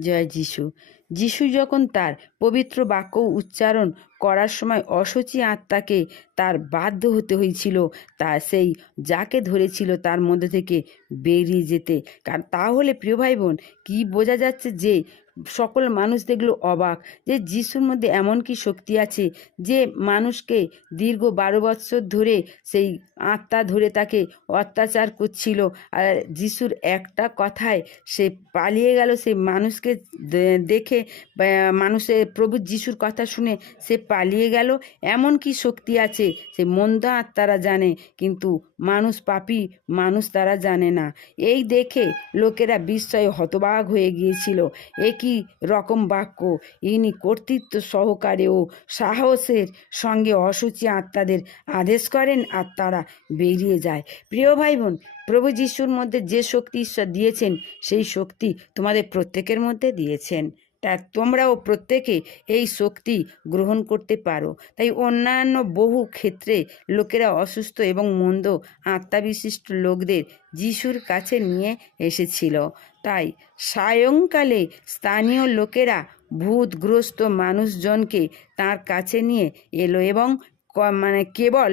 জয় যিশু। যিশু যখন তার পবিত্র বাক্য উচ্চারণ করার সময় অসুচি আত্মাকে তার বাধ্য হতে হয়েছিল। তা সেই যাকে ধরেছিল তার মধ্যে থেকে বেরিয়ে যেতে। কারণ তাহলে প্রিয় ভাই বোন কী বোঝা যাচ্ছে যে সকল মানুষ দেখল অবাক যে যিশুর মধ্যে এমন কি শক্তি আছে যে মানুষকে দীর্ঘ বারো বৎসর ধরে সেই আত্মা ধরে তাকে অত্যাচার করছিল। আর যিশুর একটা কথায় সে পালিয়ে গেল, সেই মানুষকে দেখে মানুষের প্রভু যিশুর কথা শুনে সে পালিয়ে গেল। এমন কি শক্তি আছে সে মন্দ আত্মারা জানে, কিন্তু মানুষ পাপি মানুষ তারা জানে না। এই দেখে লোকেরা বিস্ময়ে হতবাক হয়ে গিয়েছিল। একই রকম বাক্য? ইনি কর্তৃত্ব সহকারে ও সাহসের সঙ্গে অসুচি আত্মাদের আদেশ করেন, আর তারা বেরিয়ে যায়। প্রিয় ভাই বোন প্রভু যিশুর মধ্যে যে শক্তি ঈশ্বর দিয়েছেন, সেই শক্তি তোমাদের প্রত্যেকের মধ্যে দিয়েছেন। তোমরাও প্রত্যেকে এই শক্তি গ্রহণ করতে পারো। তাই অন্যান্য বহু ক্ষেত্রে লোকেরা অসুস্থ এবং মন্দ আত্মাবিশিষ্ট লোকদের যিশুর কাছে নিয়ে এসেছিল। তাই সায়ংকালে স্থানীয় লোকেরা ভূতগ্রস্ত মানুষজনকে তার কাছে নিয়ে এলো এবং মানে কেবল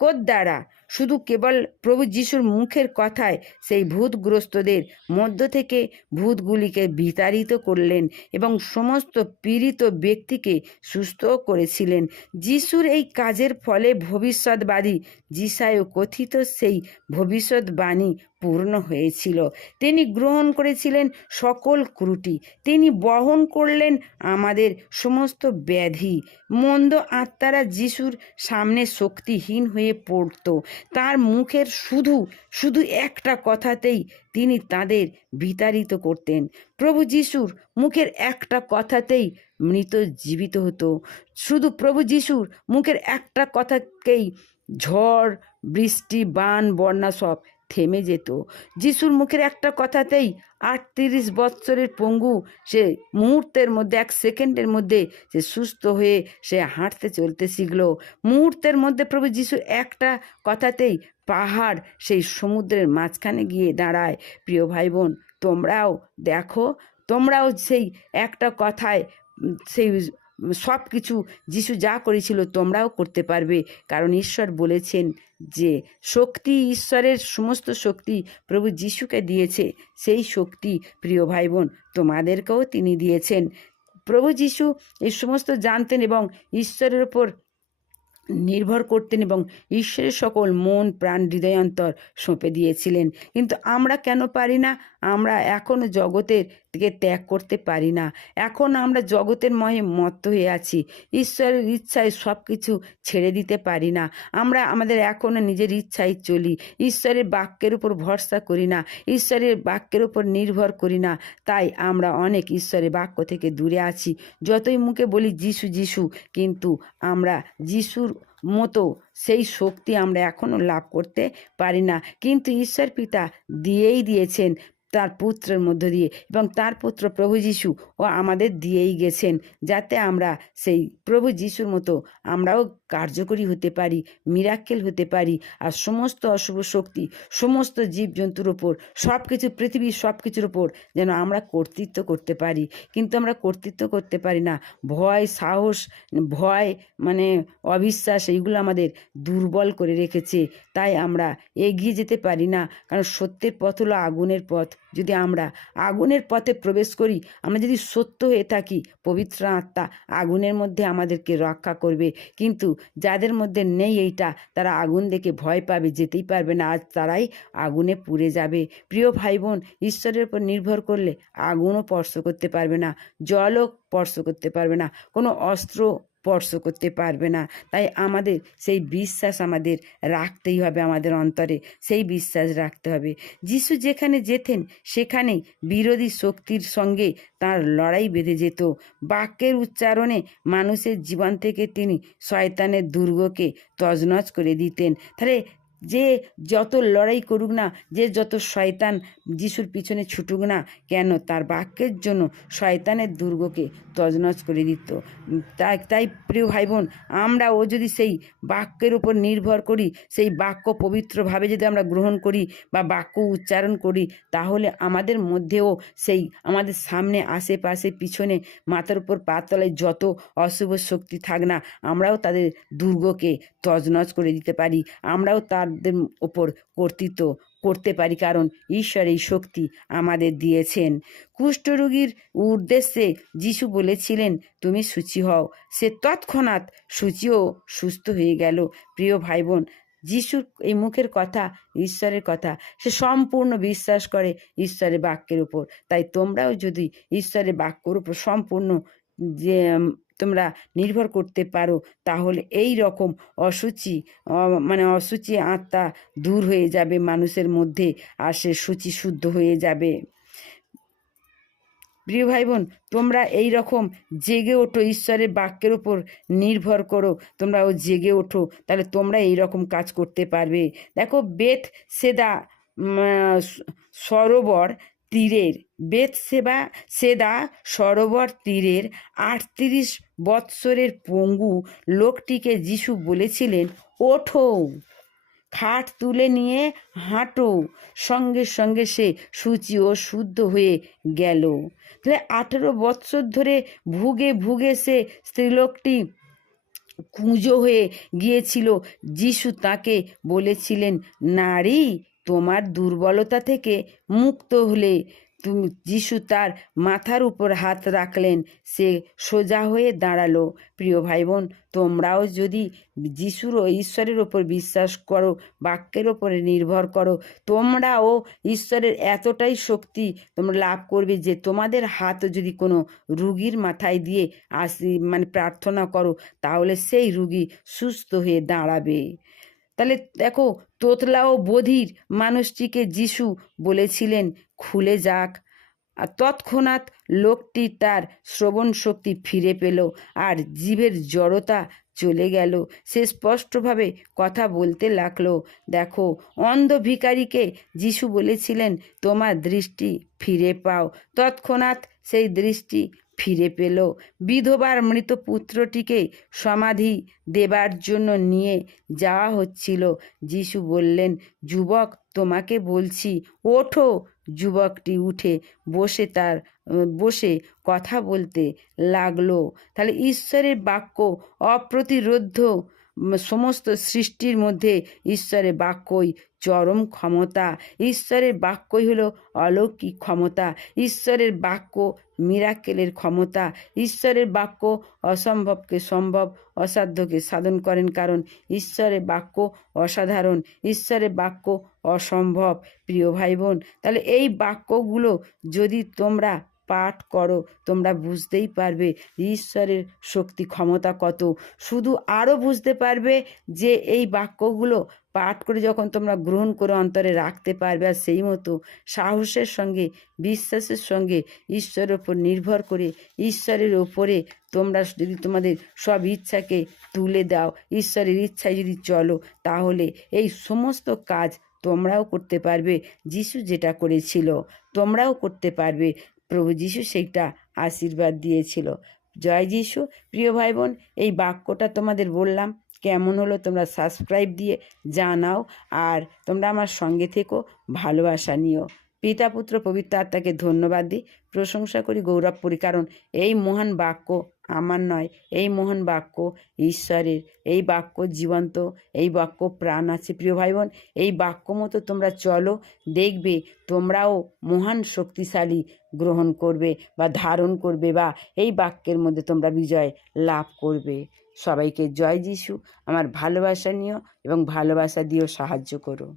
বাক্যর দ্বারা? শুধু কেবল প্রভু যিশুর মুখের কথায় সেই ভূতগ্রস্তদের মধ্য থেকে ভূতগুলিকে বিতাড়িত করলেন এবং সমস্ত পীড়িত ব্যক্তিকে সুস্থ করেছিলেন। যিশুর এই কাজের ফলে ভবিষ্যৎবাদী যিশায় কথিত সেই ভবিষ্যৎবাণী পূর্ণ হয়েছিল। তিনি গ্রহণ করেছিলেন সকল ক্রুটি। তিনি বহন করলেন আমাদের সমস্ত ব্যাধি। মন্দ আত্মারা যিশুর সামনে শক্তিহীন হয়ে পড়ত। তার মুখের শুধু শুধু একটা কথাতেই তিনি তাদের বিতাড়িত করতেন। প্রভু যিশুর মুখের একটা কথাতেই মৃত জীবিত হতো। শুধু প্রভু যিশুর মুখের একটা কথাকেই ঝড়, বৃষ্টি, বান, বন্যা সব থেমে যেত। যিশুর মুখের একটা কথাতেই আটত্রিশ বৎসরের পঙ্গু, সে মুহূর্তের মধ্যে, এক সেকেন্ডের মধ্যে সে সুস্থ হয়ে সে হাঁটতে চলতে শিখলো। মুহূর্তের মধ্যে প্রভু যিশুর একটা কথাতেই পাহাড় সেই সমুদ্রের মাঝখানে গিয়ে দাঁড়ায়। প্রিয় ভাই বোন তোমরাও দেখো, তোমরাও সেই একটা কথায় সেই সব কিছু যিশু যা করেছিল তোমরাও করতে পারবে। কারণ ঈশ্বর বলেছেন যে, শক্তি ঈশ্বরের সমস্ত শক্তি প্রভু যিশুকে দিয়েছে। সেই শক্তি, প্রিয় ভাই বোন তোমাদেরকেও তিনি দিয়েছেন। প্রভু যিশু এই সমস্ত জানতেন এবং ঈশ্বরের ওপর নির্ভর করতেন এবং ঈশ্বরের সকল মন, প্রাণ হৃদয়ান্তর সঁপে দিয়েছিলেন। কিন্তু আমরা কেন পারি না? আমরা এখনও জগতের ত্যাগ করতে পারি না। এখন আমরা জগতের মহে মত্ত হয়ে আছি। ঈশ্বরের ইচ্ছায় সব কিছু ছেড়ে দিতে পারি না। আমরা আমাদের এখনও নিজের ইচ্ছায় চলি। ঈশ্বরের বাক্যের উপর ভরসা করি না। ঈশ্বরের বাক্যের উপর নির্ভর করি না। তাই আমরা অনেক ঈশ্বরের বাক্য থেকে দূরে আছি। যতই মুখে বলি যিশু যিশু, কিন্তু আমরা যিশুর মতো সেই শক্তি আমরা এখনও লাভ করতে পারি না। কিন্তু ঈশ্বর পিতা দিয়েই দিয়েছেন। তার পুত্রের মধ্য দিয়ে এবং তার পুত্র প্রভু যিশু ও আমাদের দিয়েই গেছেন, যাতে আমরা সেই প্রভু যিশুর মতো আমরাও কার্যকরী হতে পারি মিরাক্কেল হতে পারি, আর সমস্ত অশুভ শক্তি, সমস্ত জীবজন্তুর ওপর সব কিছু পৃথিবীর সব কিছুর ওপর যেন আমরা কর্তৃত্ব করতে পারি। কিন্তু আমরা কর্তৃত্ব করতে পারি না। ভয়, সাহস, ভয় মানে অবিশ্বাস, এইগুলো আমাদের দুর্বল করে রেখেছে। তাই আমরা এগিয়ে যেতে পারি না। কারণ সত্যের পথ হলো আগুনের পথ। যদি আমরা আগুনের পথে প্রবেশ করি, আমরা যদি সত্য হয়ে থাকি, পবিত্র আত্মা আগুনের মধ্যে আমাদেরকে রক্ষা করবে। কিন্তু যাদের মধ্যে নেই এইটা, তারা আগুন দেখে ভয় পাবে, যেতেই পারবে না। আজ তারাই আগুনে পুড়ে যাবে। প্রিয় ভাই বোন ঈশ্বরের উপর নির্ভর করলে আগুনও স্পর্শ করতে পারবে না, জলও স্পর্শ করতে পারবে না। কোনো অস্ত্র স্পর্শ করতে পারবে না। তাই আমাদের সেই বিশ্বাস আমাদের রাখতেই হবে আমাদের অন্তরে। সেই বিশ্বাস রাখতে হবে। যিশু যেখানে যেতেন, সেখানেই বিরোধী শক্তির সঙ্গে তার লড়াই বেঁধে যেত। বাক্যের উচ্চারণে মানুষের জীবন থেকে তিনি শয়তানের দুর্গকে তজনজ করে দিতেন। তাহলে যে যত লড়াই করুক না, যে যত শয়তান যিশুর পিছনে ছুটুক না কেন, তার বাক্যের জন্য শয়তানের দুর্গকে তজনজ করে দিত। তাই তাই প্রিয় ভাই বোন আমরা ও যদি সেই বাক্যের উপর নির্ভর করি, সেই বাক্য পবিত্রভাবে যদি আমরা গ্রহণ করি বা বাক্য উচ্চারণ করি, তাহলে আমাদের মধ্যেও সেই আমাদের সামনে, আশেপাশে, পিছনে, মাথার উপর, পাতলায় যত অশুভ শক্তি থাক না, আমরাও তাদের দুর্গকে তজনজ করে দিতে পারি। আমরাও তাদের ওপর কর্তৃত্ব করতে পারি, কারণ ঈশ্বর এই শক্তি আমাদের দিয়েছেন। কুষ্ঠরোগীর উদ্দেশ্যে যিশু বলেছিলেন, তুমি সূচি হও। সে তৎক্ষণাৎ সূচিও সুস্থ হয়ে গেল। প্রিয় ভাই বোন যিশুর এই মুখের কথা, ঈশ্বরের কথা, সে সম্পূর্ণ বিশ্বাস করে ঈশ্বরের বাক্যের উপর। তাই তোমরাও যদি ঈশ্বরের বাক্যর উপর সম্পূর্ণ যে তোমরা নির্ভর করতে পারো, তাহলে এই রকম অসুচি মানে অসুচি আত্মা দূর হয়ে যাবে মানুষের মধ্যে, আর সে সূচি শুদ্ধ হয়ে যাবে। প্রিয় ভাই বোন তোমরা এই রকম জেগে ওঠো, ঈশ্বরের বাক্যের উপর নির্ভর করো তোমরা ও জেগে ওঠো, তাহলে তোমরা এই রকম কাজ করতে পারবে। দেখো বেত সেদা সরোবর তীরের, বেত সেবা সেদা সরোবর তীরের আটত্রিশ বৎসরের পঙ্গু লোকটিকে যিশু বলেছিলেন, ওঠো, খাট তুলে নিয়ে হাঁটো। সঙ্গে সঙ্গে সে সূচি ও শুদ্ধ হয়ে গেল। তাহলে আঠেরো বৎসর ধরে ভুগে ভুগে সে স্ত্রীলোকটি কুঁজো হয়ে গিয়েছিল। যিশু তাকে বলেছিলেন নারী তোমার দুর্বলতা থেকে মুক্ত হলে তুমি যিশু তার মাথার উপর হাত রাখলেন, সে সোজা হয়ে দাঁড়াল। প্রিয় ভাই বোন তোমরাও যদি যিশুর ও ঈশ্বরের ওপর বিশ্বাস করো, বাক্যের ওপরে নির্ভর করো, তোমরাও ঈশ্বরের এতটাই শক্তি তোমরা লাভ করবে যে তোমাদের হাত যদি কোনো রুগীর মাথায় দিয়ে আসি মানে প্রার্থনা করো, তাহলে সেই রুগী সুস্থ হয়ে দাঁড়াবে। তাহলে দেখো তোতলা ও বধির মানুষটিকে যিশু বলেছিলেন, খুলে যাক। আর তৎক্ষণাৎ লোকটি তার শ্রবণ শক্তি ফিরে পেল আর জীবের জড়তা চলে গেল। সে স্পষ্টভাবে কথা বলতে লাগল, দেখো অন্ধ ভিখারিকে যিশু বলেছিলেন, তোমার দৃষ্টি ফিরে পাও। তৎক্ষণাৎ সেই দৃষ্টি ফিরে পেল। বিধবার মৃত পুত্রটিকে সমাধি দেবার জন্য নিয়ে যাওয়া হচ্ছিল। যিশু বললেন, যুবক, তোমাকে বলছি, ওঠো। যুবকটি উঠে বসে তার, বসে কথা বলতে লাগল। তাহলে ঈশ্বরের বাক্য অপ্রতিরোধ্য সমস্ত সৃষ্টির মধ্যে ঈশ্বরের বাক্যই চরম ক্ষমতা। ঈশ্বরের বাক্যই হলো অলৌকিক ক্ষমতা। ঈশ্বরের বাক্য মিরাকেলের ক্ষমতা। ঈশ্বরের বাক্য অসম্ভবকে সম্ভব, অসাধ্যকে সাধন করেন কারণ ঈশ্বরের বাক্য অসাধারণ, ঈশ্বরের বাক্য অসম্ভব। প্রিয় ভাই বোন তাহলে এই বাক্যগুলো যদি তোমরা পাঠ করো, তোমরা বুঝতেই পারবে ঈশ্বরের শক্তি ক্ষমতা কত। শুধু আরও বুঝতে পারবে যে এই বাক্যগুলো পাঠ করে যখন তোমরা গ্রহণ করে অন্তরে রাখতে পারবে, আর সেই মতো সাহসের সঙ্গে, বিশ্বাসের সঙ্গে ঈশ্বরের ওপর নির্ভর করে ঈশ্বরের ওপরে তোমরা যদি তোমাদের সব ইচ্ছাকে তুলে দাও, ঈশ্বরের ইচ্ছায় যদি চলো, তাহলে এই সমস্ত কাজ তোমরাও করতে পারবে। যিশু যেটা করেছিল, তোমরাও করতে পারবে। প্রভু যিশু সেইটা আশীর্বাদ দিয়েছিল। জয় যিশু, প্রিয় ভাই বোন এই বাক্যটা তোমাদের বললাম, কেমন হলো তোমরা সাবস্ক্রাইব দিয়ে জানাও আর তোমরা আমার সঙ্গে থেকেও ভালোবাসা নিও। পিতা, পুত্র, পবিত্র আত্মাকে ধন্যবাদ দিই। প্রশংসা করি গৌরব করি, কারণ এই মহান বাক্য আমার নয়। এই মহান বাক্য ঈশ্বরের। এই বাক্য জীবন্ত, এই বাক্য প্রাণ আছে। প্রিয় ভাই বোন এই বাক্য মতো তোমরা চলো, দেখবে তোমরাও মহান শক্তিশালী গ্রহণ করবে বা ধারণ করবে বা এই বাক্যের মধ্যে তোমরা বিজয় লাভ করবে। সবাইকে জয় যিশু। আমার ভালোবাসা নিও এবং ভালোবাসা দিয়েও সাহায্য করো।